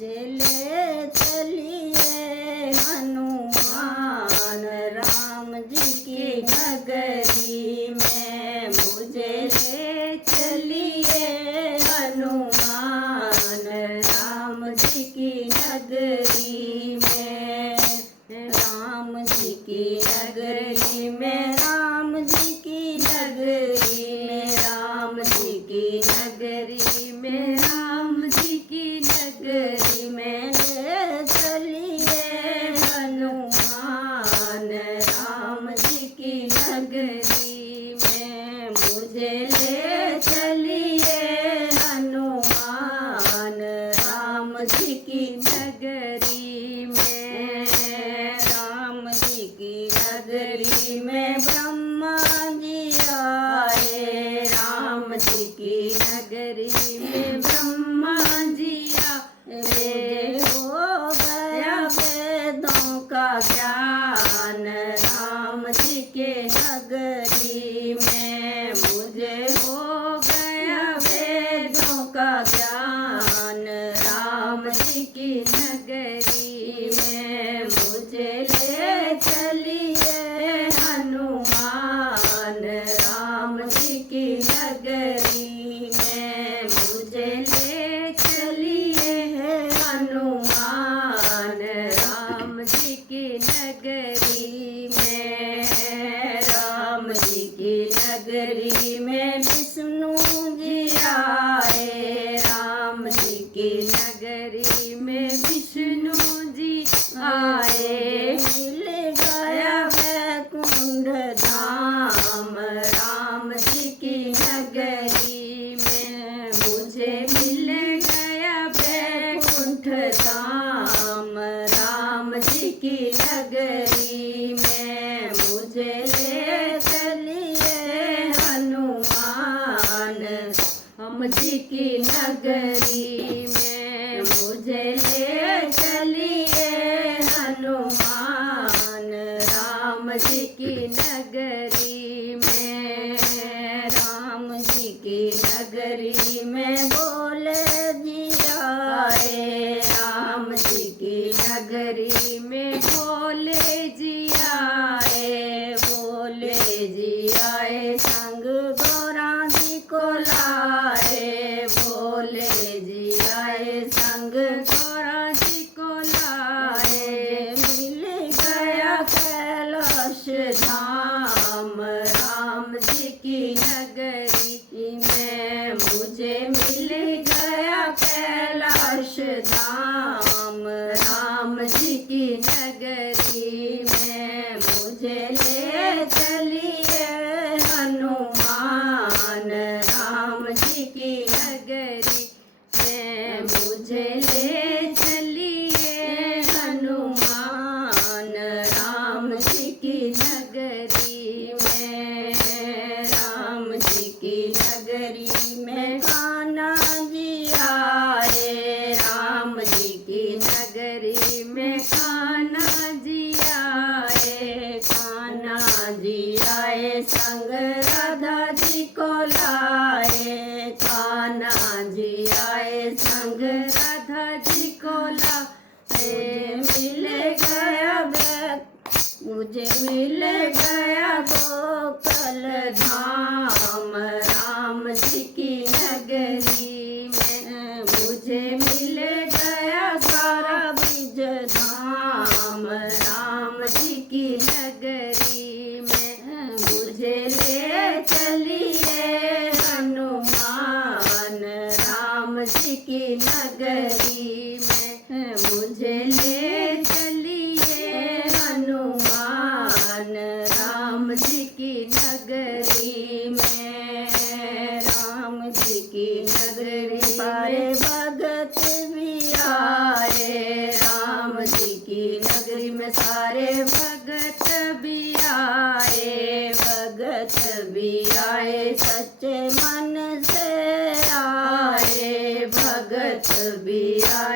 मुझे ले चलिए हनुमान राम जी की नगरी में, मुझे ले चलिए हनुमान राम जी की नगरी में, राम जी की नगरी में, राम जी की नगरी में, राम जी की नगरी में, राम जी की नगरी में ले चलिए हनुमान राम जी की नगरी में, मुझे ले चलिए हनुमान राम जी की नगरी में, राम जी की नगरी में ब्रह्मा जी आए, राम जी की नगरी में ब्रह्मा जी आए, हो गया वेदों का ज्ञान राम जी के नगरी में, मुझे हो गया वेदों का ज्ञान राम जी की नगरी में, मुझे ले चलिए हनुमान राम जी की नगरी में, मुझे ले चलिए हनुमान राम जी की नगरी में, राम जी की नगरी में विष्णु जी आए, राम जी की नगरी में विष्णु जी आए, मिल गया वैकुंठ धाम राम जी की नगरी में, मुझे मिल गया वैकुंठ धाम राम जी की नगरी में, मुझे ले चलिए हनुमान राम जी की नगरी में, मुझे ले चलिए हनुमान राम जी की नगरी में, राम जी की नगरी में बोले जी आए, राम जी की नगरी में बोले जी आए, बोले जी आए संग गौरा जी को लाए, बोले जी आए संग गौरा जी को लाए, मिल गया कैलाश धाम राम जी की नगरी में, मुझे मिल गया कैलाश धाम राम जी की नगरी में, मुझे ले चलिए हनुमान राम जी की नगरी में, मुझे ले चलिए हनुमान राम जी की नगरी में, राम जी की नगरी में कान्हा जी आए, राम जी की नगरी में कान्हा जी आए, कान्हा जी आए संग राधा जी को लाए, कान्हा जी आए संग राधा जी को लाए, मिल गया मुझे मिल गया गोकुल धाम राम जी की नगरी में, मुझे मिल गया सारा ब्रज धाम राम जी की नगरी में, मुझे ले चलिए हनुमान राम जी की नगरी में, मुझे ले चलिए हनुमान राम जी की नगरी में, राम जी की नगरी सारे भगत भी आए, राम जी की नगरी में सारे भगत भी आए, भगत भी आए सच्चे मन से आए, भगत भी आए